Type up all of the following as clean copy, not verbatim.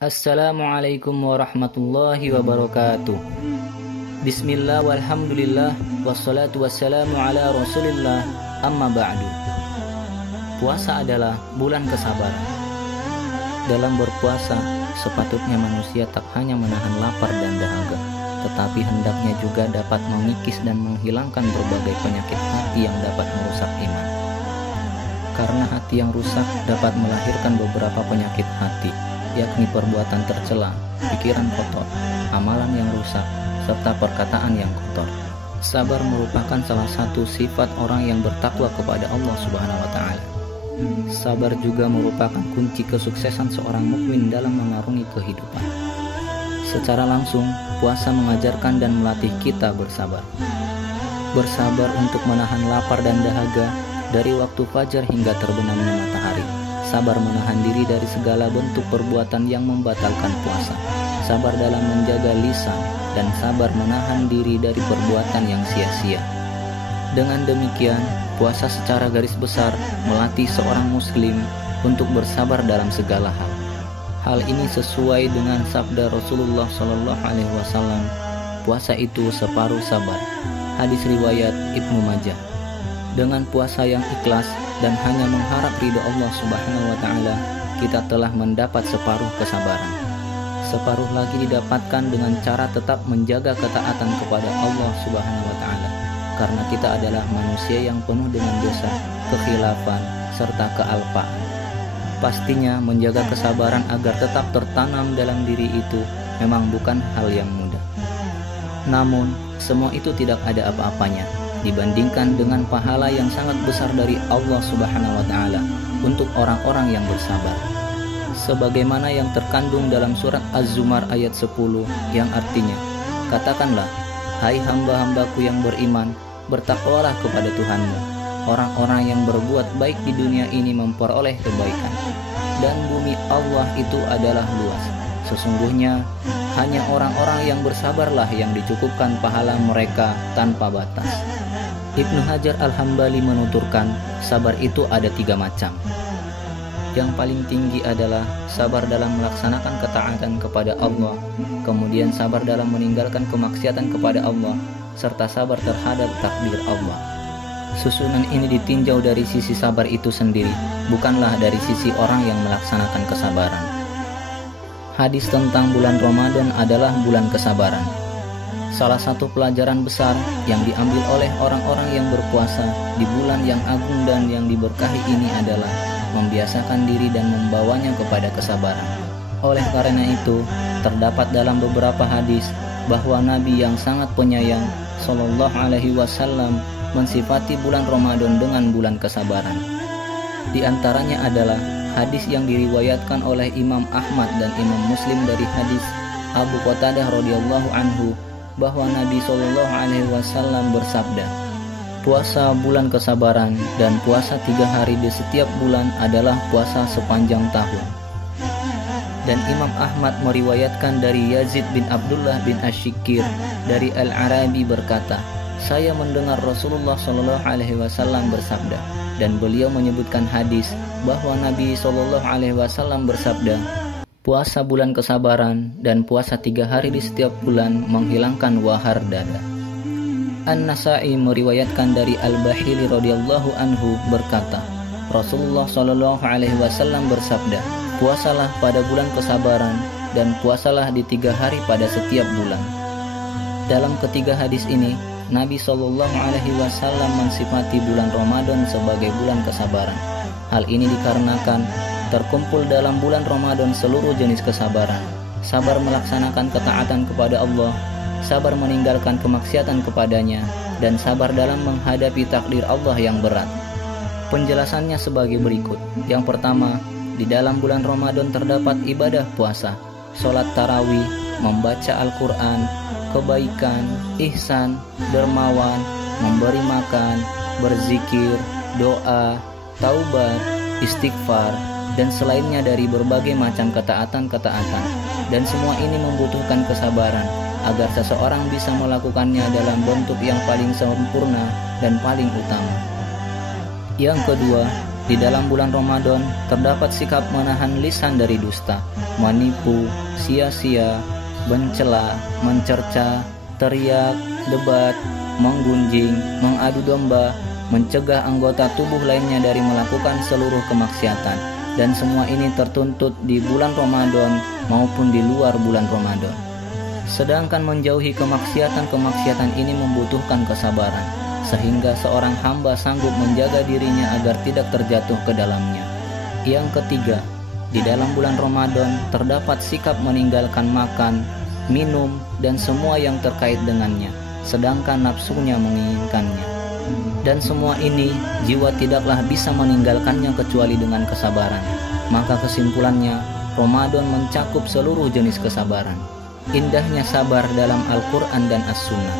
Assalamualaikum warahmatullahi wabarakatuh. Bismillah walhamdulillah wassalatu wassalamu ala rasulillah, amma ba'du. Puasa adalah bulan kesabaran. Dalam berpuasa, sepatutnya manusia tak hanya menahan lapar dan dahaga, tetapi hendaknya juga dapat mengikis dan menghilangkan berbagai penyakit hati yang dapat merusak iman. Karena hati yang rusak dapat melahirkan beberapa penyakit hati, yakni perbuatan tercela, pikiran kotor, amalan yang rusak, serta perkataan yang kotor. Sabar merupakan salah satu sifat orang yang bertakwa kepada Allah Subhanahu wa Ta'ala. Sabar juga merupakan kunci kesuksesan seorang mukmin dalam mengarungi kehidupan. Secara langsung, puasa mengajarkan dan melatih kita bersabar. Bersabar untuk menahan lapar dan dahaga dari waktu fajar hingga terbenamnya matahari. Sabar menahan diri dari segala bentuk perbuatan yang membatalkan puasa. Sabar dalam menjaga lisan, dan sabar menahan diri dari perbuatan yang sia-sia. Dengan demikian, puasa secara garis besar melatih seorang muslim untuk bersabar dalam segala hal. Hal ini sesuai dengan sabda Rasulullah SAW, puasa itu separuh sabar. Hadis riwayat Ibnu Majah. Dengan puasa yang ikhlas dan hanya mengharap ridha Allah Subhanahu wa Ta'ala, kita telah mendapat separuh kesabaran. Separuh lagi didapatkan dengan cara tetap menjaga ketaatan kepada Allah Subhanahu wa Ta'ala, karena kita adalah manusia yang penuh dengan dosa, kekhilafan, serta kealpaan. Pastinya menjaga kesabaran agar tetap tertanam dalam diri itu memang bukan hal yang mudah. Namun, semua itu tidak ada apa-apanya dibandingkan dengan pahala yang sangat besar dari Allah Subhanahu wa Ta'ala untuk orang-orang yang bersabar. Sebagaimana yang terkandung dalam surat Az-Zumar ayat 10 yang artinya, katakanlah, hai hamba-hambaku yang beriman, bertakwalah kepada Tuhanmu. Orang-orang yang berbuat baik di dunia ini memperoleh kebaikan, dan bumi Allah itu adalah luas. Sesungguhnya hanya orang-orang yang bersabarlah yang dicukupkan pahala mereka tanpa batas. Ibnu Hajar Al-Hambali menuturkan, sabar itu ada 3 macam. Yang paling tinggi adalah sabar dalam melaksanakan ketaatan kepada Allah, kemudian sabar dalam meninggalkan kemaksiatan kepada Allah, serta sabar terhadap takdir Allah. Susunan ini ditinjau dari sisi sabar itu sendiri, bukanlah dari sisi orang yang melaksanakan kesabaran. Hadis tentang bulan Ramadan adalah bulan kesabaran. Salah satu pelajaran besar yang diambil oleh orang-orang yang berpuasa di bulan yang agung dan yang diberkahi ini adalah membiasakan diri dan membawanya kepada kesabaran. Oleh karena itu, terdapat dalam beberapa hadis bahwa Nabi yang sangat penyayang Shallallahu Alaihi Wasallam mensifati bulan Ramadan dengan bulan kesabaran. Di antaranya adalah hadis yang diriwayatkan oleh Imam Ahmad dan Imam Muslim dari hadis Abu Qatadah radhiyallahu anhu bahwa Nabi Shallallahu Alaihi Wasallam bersabda, puasa bulan kesabaran dan puasa 3 hari di setiap bulan adalah puasa sepanjang tahun. Dan Imam Ahmad meriwayatkan dari Yazid bin Abdullah bin Ash-Shikir dari Al-Arabi berkata, saya mendengar Rasulullah Shallallahu Alaihi Wasallam bersabda, dan beliau menyebutkan hadis bahwa Nabi Shallallahu Alaihi Wasallam bersabda, puasa bulan kesabaran dan puasa 3 hari di setiap bulan menghilangkan wahar dada. An-Nasa'i meriwayatkan dari Al-Bahili radhiyallahu anhu berkata, Rasulullah Shallallahu Alaihi Wasallam bersabda, puasalah pada bulan kesabaran dan puasalah di 3 hari pada setiap bulan. Dalam ketiga hadis ini, Nabi Shallallahu Alaihi Wasallam mensifati bulan Ramadan sebagai bulan kesabaran. Hal ini dikarenakan terkumpul dalam bulan Ramadan seluruh jenis kesabaran. Sabar melaksanakan ketaatan kepada Allah, sabar meninggalkan kemaksiatan kepadanya, dan sabar dalam menghadapi takdir Allah yang berat. Penjelasannya sebagai berikut. Yang pertama, di dalam bulan Ramadan terdapat ibadah puasa, sholat tarawih, membaca Al-Quran, kebaikan, ihsan, dermawan, memberi makan, berzikir, doa, taubat, istighfar, dan selainnya dari berbagai macam ketaatan-ketaatan. Dan semua ini membutuhkan kesabaran agar seseorang bisa melakukannya dalam bentuk yang paling sempurna dan paling utama. Yang kedua, di dalam bulan Ramadan terdapat sikap menahan lisan dari dusta, menipu, sia-sia, mencela, mencerca, teriak, debat, menggunjing, mengadu domba, mencegah anggota tubuh lainnya dari melakukan seluruh kemaksiatan, dan semua ini tertuntut di bulan Ramadan maupun di luar bulan Ramadan. Sedangkan menjauhi kemaksiatan-kemaksiatan ini membutuhkan kesabaran, sehingga seorang hamba sanggup menjaga dirinya agar tidak terjatuh ke dalamnya. Yang ketiga, di dalam bulan Ramadan terdapat sikap meninggalkan makan, minum, dan semua yang terkait dengannya, sedangkan nafsunya menginginkannya. Dan semua ini jiwa tidaklah bisa meninggalkannya kecuali dengan kesabaran. Maka kesimpulannya, Ramadan mencakup seluruh jenis kesabaran. Indahnya sabar dalam Al-Quran dan As-Sunnah.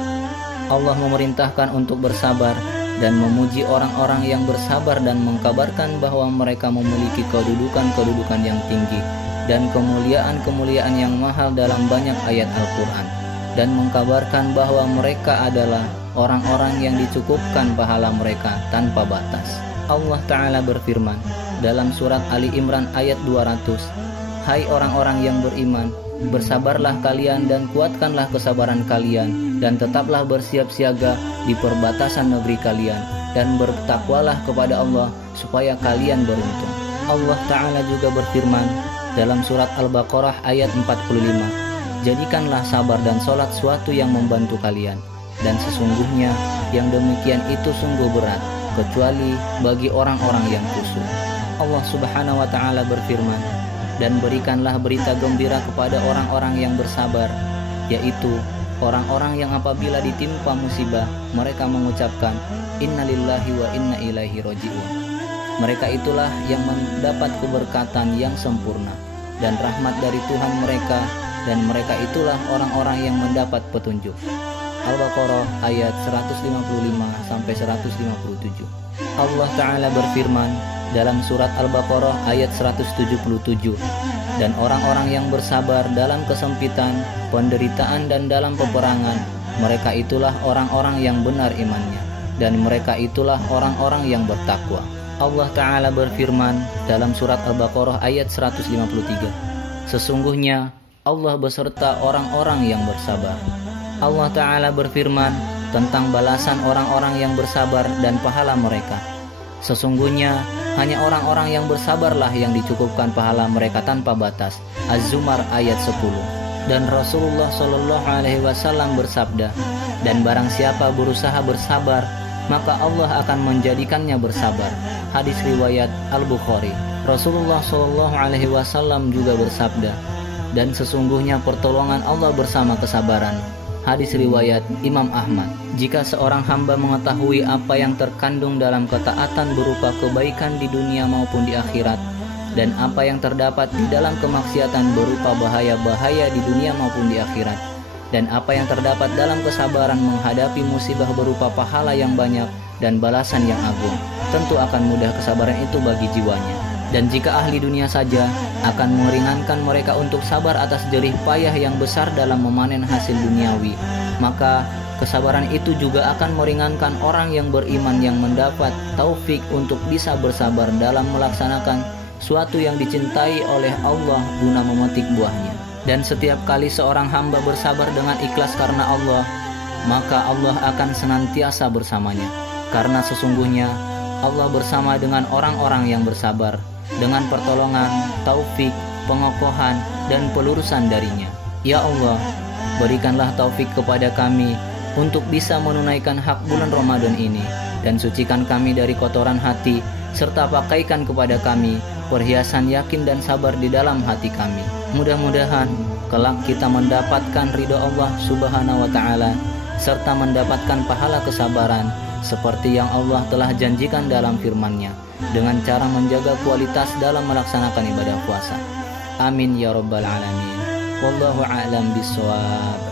Allah memerintahkan untuk bersabar dan memuji orang-orang yang bersabar dan mengkabarkan bahwa mereka memiliki kedudukan-kedudukan yang tinggi dan kemuliaan-kemuliaan yang mahal dalam banyak ayat Al-Quran, dan mengkabarkan bahwa mereka adalah orang-orang yang dicukupkan pahala mereka tanpa batas. Allah Ta'ala berfirman dalam surat Ali Imran ayat 200, "Hai orang-orang yang beriman, bersabarlah kalian dan kuatkanlah kesabaran kalian, dan tetaplah bersiap siaga di perbatasan negeri kalian, dan bertakwalah kepada Allah supaya kalian beruntung." Allah Ta'ala juga berfirman dalam surat Al-Baqarah ayat 45, "Jadikanlah sabar dan sholat suatu yang membantu kalian, dan sesungguhnya yang demikian itu sungguh berat, kecuali bagi orang-orang yang khusyuk." Allah Subhanahu wa Ta'ala berfirman, "Dan berikanlah berita gembira kepada orang-orang yang bersabar, yaitu orang-orang yang apabila ditimpa musibah mereka mengucapkan innalillahi wa inna ilaihi raji'un. Mereka itulah yang mendapat keberkatan yang sempurna dan rahmat dari Tuhan mereka, dan mereka itulah orang-orang yang mendapat petunjuk." Al-Baqarah ayat 155-157. Allah Ta'ala berfirman dalam surat Al-Baqarah ayat 177, "Dan orang-orang yang bersabar dalam kesempitan, penderitaan, dan dalam peperangan, mereka itulah orang-orang yang benar imannya, dan mereka itulah orang-orang yang bertakwa." Allah Ta'ala berfirman dalam surat Al-Baqarah ayat 153, "Sesungguhnya Allah beserta orang-orang yang bersabar." Allah Ta'ala berfirman tentang balasan orang-orang yang bersabar dan pahala mereka, "Sesungguhnya hanya orang-orang yang bersabarlah yang dicukupkan pahala mereka tanpa batas." Az-Zumar ayat 10. Dan Rasulullah SAW bersabda, "Dan barang siapa berusaha bersabar, maka Allah akan menjadikannya bersabar." Hadis riwayat Al-Bukhari. Rasulullah SAW juga bersabda, "Dan sesungguhnya pertolongan Allah bersama kesabaran." Hadis riwayat Imam Ahmad. Jika seorang hamba mengetahui apa yang terkandung dalam ketaatan berupa kebaikan di dunia maupun di akhirat, dan apa yang terdapat di dalam kemaksiatan berupa bahaya-bahaya di dunia maupun di akhirat, dan apa yang terdapat dalam kesabaran menghadapi musibah berupa pahala yang banyak dan balasan yang agung, tentu akan mudah kesabaran itu bagi jiwanya. Dan jika ahli dunia saja akan meringankan mereka untuk sabar atas jerih payah yang besar dalam memanen hasil duniawi, maka kesabaran itu juga akan meringankan orang yang beriman yang mendapat taufik untuk bisa bersabar dalam melaksanakan suatu yang dicintai oleh Allah guna memetik buahnya. Dan setiap kali seorang hamba bersabar dengan ikhlas karena Allah, maka Allah akan senantiasa bersamanya, karena sesungguhnya Allah bersama dengan orang-orang yang bersabar, dengan pertolongan, taufik, pengokohan, dan pelurusan darinya. Ya Allah, berikanlah taufik kepada kami untuk bisa menunaikan hak bulan Ramadan ini, dan sucikan kami dari kotoran hati, serta pakaikan kepada kami perhiasan yakin dan sabar di dalam hati kami. Mudah-mudahan kelak kita mendapatkan ridho Allah Subhanahu wa Ta'ala, serta mendapatkan pahala kesabaran seperti yang Allah telah janjikan dalam firman-Nya, dengan cara menjaga kualitas dalam melaksanakan ibadah puasa. Amin ya rabbal alamin. Wallahu a'lam bishawab.